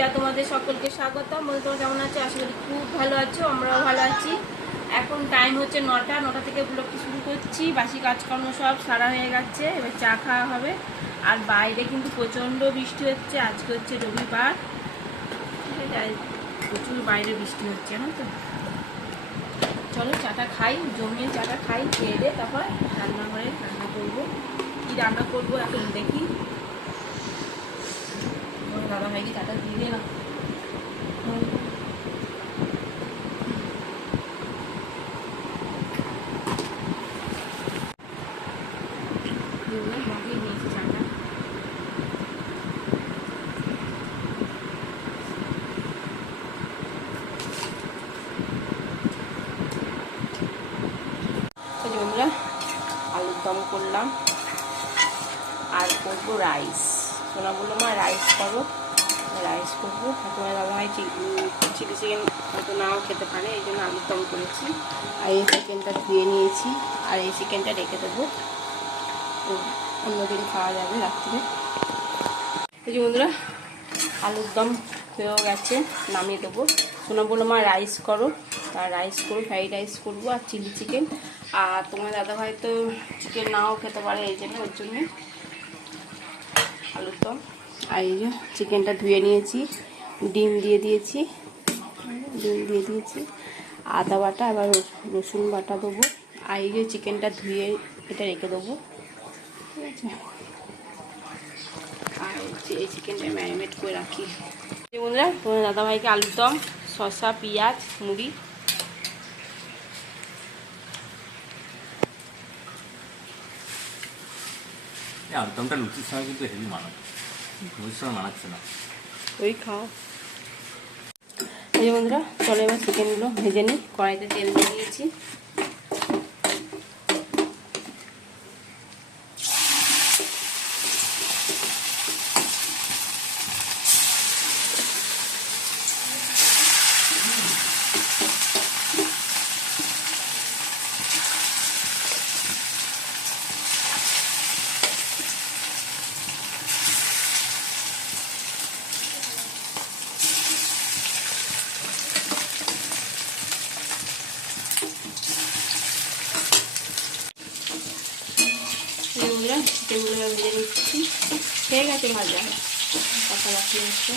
যা তোমাদের সকলকে স্বাগতম। বলে তোমরা কেমন আছো? আশা করি খুব ভালো আছো, আমরাও ভালো আছি। এখন টাইম হচ্ছে 9টা থেকে ব্লগটি শুরু করছি। বাসি কাজকর্ম সব সারা হয়ে গেছে, এবার চা খাওয়া হবে। আর বাইরে কিন্তু প্রচণ্ড বৃষ্টি হচ্ছে, আজকে হচ্ছে রবিবার, ঠিক আছে, প্রচুর বাইরে বৃষ্টি হচ্ছে, জানো তো। চলো চাটা খাই, জমিয়ে চাটা খাই, খেয়ে দে তারপর রান্নাঘরে রান্না করবো। কী রান্না করবো এখন দেখি। দাদা ভাইকে চাটা দিয়ে দিলাম। আমরা আলুর দম করলাম আর করবো রাইস। সোনা বললো মা রাইস করো, রাইস করবো। তোমার দাদা ভাই চিলি চিকেন হয়তো নাও খেতে পারে, এই জন্য আলুর দম করেছি। আর এই চিকেনটা ধুয়ে নিয়েছি, আর এই চিকেনটা রেখে দেবো, তো অন্যদিন খাওয়া যাবে রাত্রে। এই যে বন্ধুরা আলুর দম হয়েও গেছে, নামিয়ে দেবো। সোনা বললো মা রাইস করো, আর রাইস করো, ফ্রাইড রাইস করবো আর চিলি চিকেন। আর তোমার দাদা ভাই তো চিকেন নাও খেতে পারে, এই জন্য ওর জন্যে আলুর দম। আর এই যে চিকেনটা ধুয়ে নিয়েছি, ডিম দিয়ে দিয়েছি, আদা বাটা, আবার রসুন বাটা দেবো। আর এই যে চিকেনটা ধুয়ে এটা রেখে দেবো, ঠিক আছে। আর এই চিকেনটা ম্যারিনেট করে রাখি। বন্ধুরা তোমার দাদাভাইকে আলুর দম, শসা, পেঁয়াজ, মুড়ি। আলুর দমটা লুচির সময় কিন্তু হেভি মানাচ্ছে, লুচির সময় মানাচ্ছে না। ওই খাও। এই যে বন্ধুরা চলো এবার চিকেনগুলো ভেজে নিই। কড়াইতে তেল দিয়ে দিয়েছি। চিকেনগুলো ভেজে নিচ্ছি, হয়ে গেছে ভাজা, কথা বাকি হচ্ছে।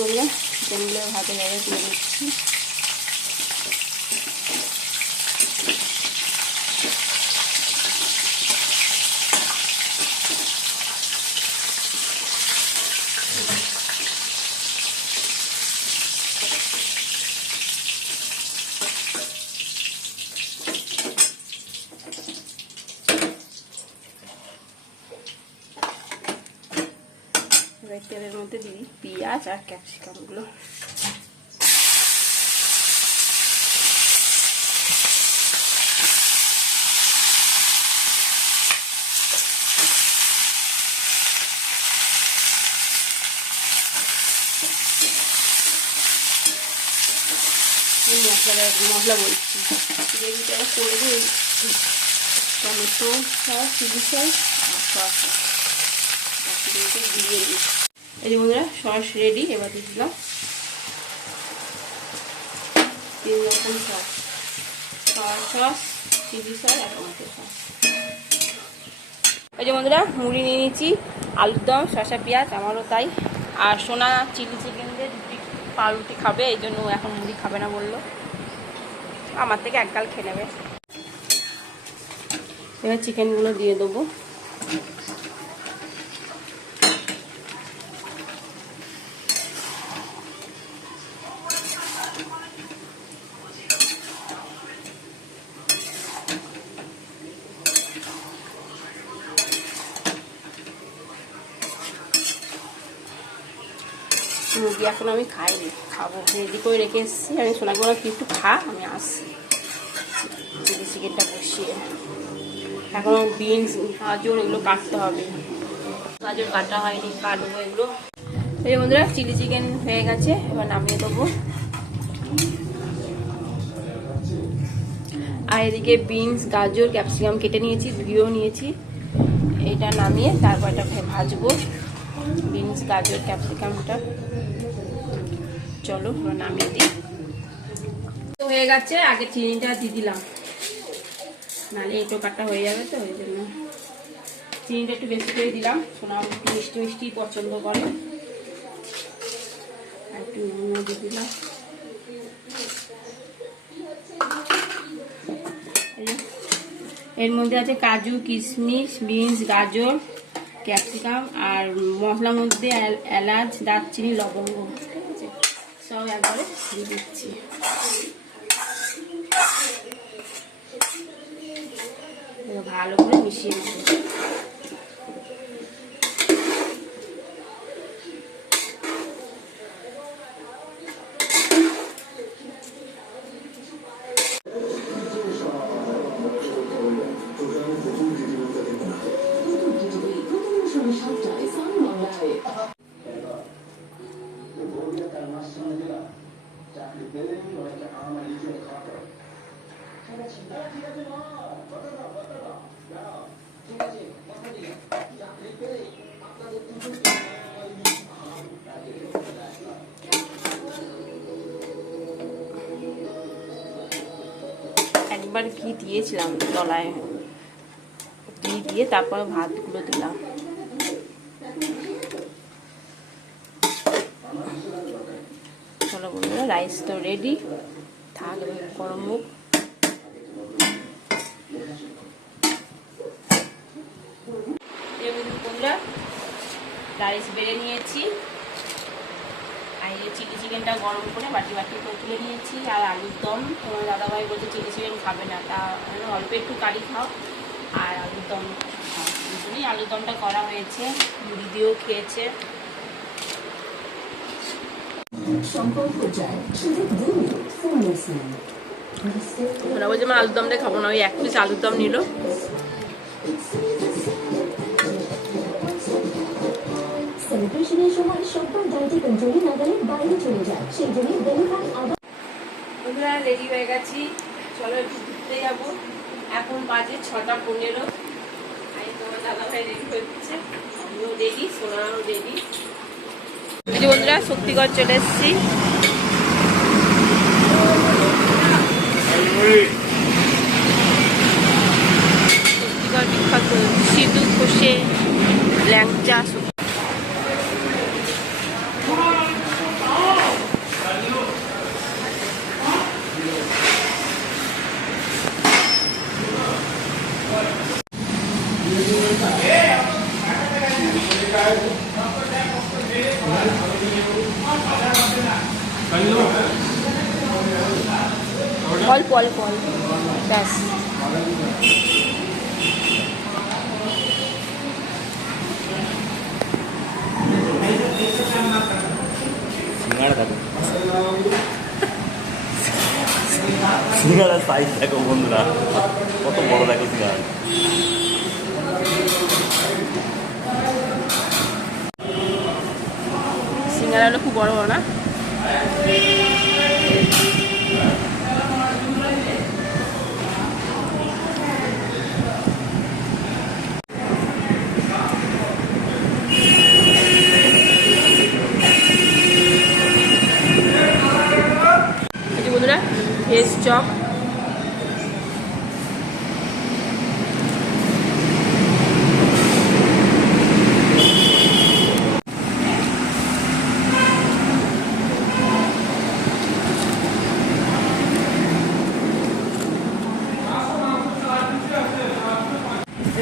বললে চিকেনগুলো ভাজা জায়গায় তুলে নিচ্ছি। এবার তেলের মধ্যে দিই পেঁয়াজ আর ক্যাপসিকামগুলো। মশলা বলছি, গ্রেভিটা করে দিই। টমেটো সস, চিলি সস আর সস দিয়ে দিই। এই যে বন্ধুরা সস রেডি। এবার দিয়ে দিলাম 3 রকম sauce, soy sauce, chilli sauce আর টমেটো সস। এই যে বন্ধুরা মুড়ি নিয়ে নিয়েছি, আলুর দম, শসা, পেঁয়াজ, আমারও তাই। আর সোনা চিলি চিকেন দিয়ে পাউরুটি খাবে, এই জন্য এখন মুড়ি খাবে না বললো, আমার থেকে এক গাল খেয়ে নেবে। এবার চিকেনগুলো দিয়ে দেবো। মুরগি এখন আমি খাইনি, খাবো, রেডি করে রেখে এসেছি। আমি সোনাগুলো একটু খা, আমি আসছি চিলি চিকেনটা বসিয়ে। এখনো বিনস, গাজর এগুলো কাটতে হবে। গাজর কাটা হয়নি, কাটবো এগুলো। এই বন্ধুরা চিলি চিকেন হয়ে গেছে, এবার নামিয়ে দেবো। আর এদিকে বিনস, গাজর, ক্যাপসিকাম কেটে নিয়েছি, ধুয়েও নিয়েছি। এটা নামিয়ে তারপর এটা ভাজবো, বিনস, গাজর, ক্যাপসিকামটা। চলো এবার নামিয়ে দিই। তো হয়ে গেছে, আগে চিনিটা দিয়ে দিলাম, নাহলে এই টোকারটা হয়ে যাবে, তো ওই জন্য চিনিটা একটু বেশি করে দিলাম। সোনা একটু মিষ্টি মিষ্টি পছন্দ করে, আর একটু নুন দিয়ে দিলাম। এর মধ্যে আছে কাজু, কিশমিশ, বিনস, গাজর, ক্যাপসিকাম, আর মশলার মধ্যে এলাচ, দারচিনি, লবঙ্গ, ঠিক আছে, সব একবারে দিয়ে দিচ্ছি। ভালো করে মিশিয়ে দিচ্ছি। একবার ঘি দিয়েছিলাম তলায়, ঘি দিয়ে তারপরে ভাতগুলো দিলাম। চলো বন্ধুরা, রাইস তো রেডি, থাক গরম মুখ। বন্ধুরা রাইস বেড়ে নিয়েছি, আর এই চিলি চিকেনটা গরম করে বাটি বাটি করে তুলে নিয়েছি। আর আলুর দম, তোমার দাদাভাই বলছে চিলি চিকেন খাবে না, তা অল্প একটু কারি খাও আর আলুর দম খাও। দুজনেই আলুর দমটা করা হয়েছে, মুড়ি দিয়েও খেয়েছে। ওরা বলছে আমার আলুর দমটা খাবো না, ওই এক পিস আলুর দম নিল। সেলিব্রেশনের সময় সপ্তাহ দায়িত্ব কন্ট্রোলে না গেলে বাইরে চলে যায়, সেই জন্য বন্ধুরা রেডি হয়ে গেছি, চলো একটু ঘুরতে যাবো। এখন বাজে 6:15। আমি তোমার দাদাভাই রেডি হয়ে দিচ্ছে, আমিও রেডি, সোনাও রেডি। এই যে বন্ধুরা শক্তিগড় চলে এসেছি। শক্তিগড় বিখ্যাত সিধু ঘোষে ল্যাংচা। অল্প অল্প অল্প ব্যাস। সিঙ্গাড়া দেখো, সিঙ্গাড়ার সাইজ দেখো বন্ধুরা, কত বড় দেখো সিঙ্গাড়া। সিঙ্গাড়াগুলো খুব বড় বড় না? বন্ধুরা ভেজ চপ,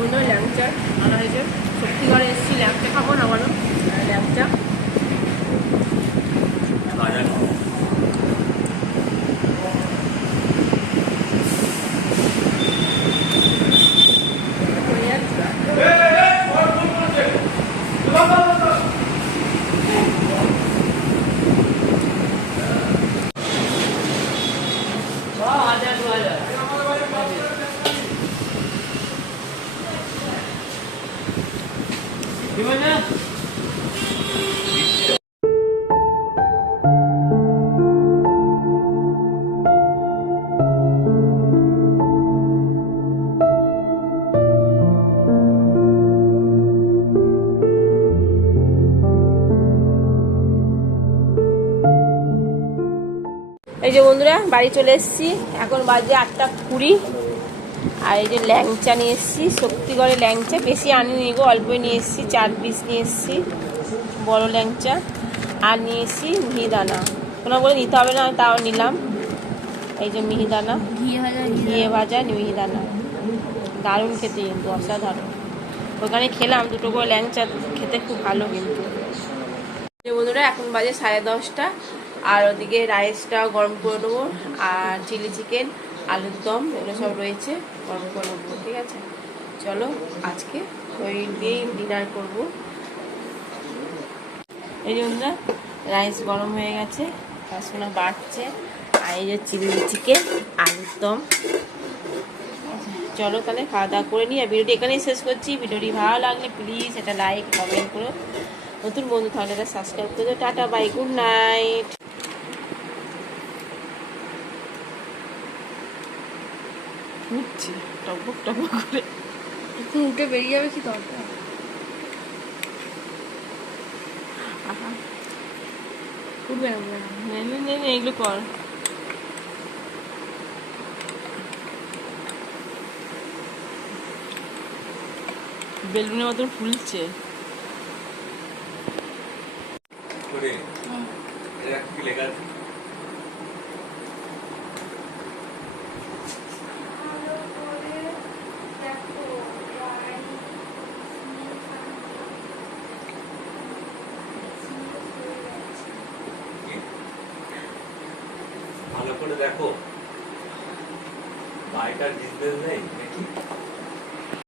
বন্ধুরা ল্যাংচা আনা হয়েছে। শক্তিগড়ে এসেছি, ল্যাংচা খাবো না বলো? ল্যাংচা এই যে বন্ধুরা বাড়ি চলে এসেছি, এখন বাজে 8:20। আর এই যে ল্যাংচা নিয়ে এসেছি, শক্তিগড়ের ল্যাংচা, বেশি আনিনি গো, অল্পই নিয়ে এসেছি, 4 পিস নিয়ে এসেছি বড় ল্যাংচা। আর নিয়ে এসেছি মিহিদানা, কোনো বলে নিতে হবে না, তাও নিলাম। এই যে মিহিদানা, ঘিয়ে ভাজা মিহিদানা, দারুণ খেতে কিন্তু, অসাধারণ। ওখানে খেলাম 2টো করে ল্যাংচা, খেতে খুব ভালো কিন্তু। যে বন্ধুরা এখন বাজে 10:30, আর ওদিকে রাইসটা গরম করে নেবো, আর চিলি চিকেন, আলুর দম, এগুলো সব রয়েছে, গরম করে নেবো। ঠিক আছে, চলো আজকে ওই দিয়েই ডিনার করবো। এই যে বন্ধুরা রাইস গরম হয়ে গেছে, রসুনা বাড়ছে, আর এই যে চিলি চিকেন, আলুর দম। চলো তাহলে খাওয়া দাওয়া করে নিই, আর ভিডিওটি এখানেই শেষ করছি। ভিডিওটি ভালো লাগলে প্লিজ এটা লাইক কমেন্ট করো, নতুন বন্ধু তাহলে এটা সাবস্ক্রাইব করে দিও। Tata, bye, good night. উঠছে টকবক টকবক করে, উঠে বেরিয়ে যাবে কি দরকার? উঠবে না, উঠবে না। এগুলো কর। বেলুনের মতন ফুলছে। কি লেখা আছে? ভালো করে দেখো, বাইটার বিজনেস নেই নাকি?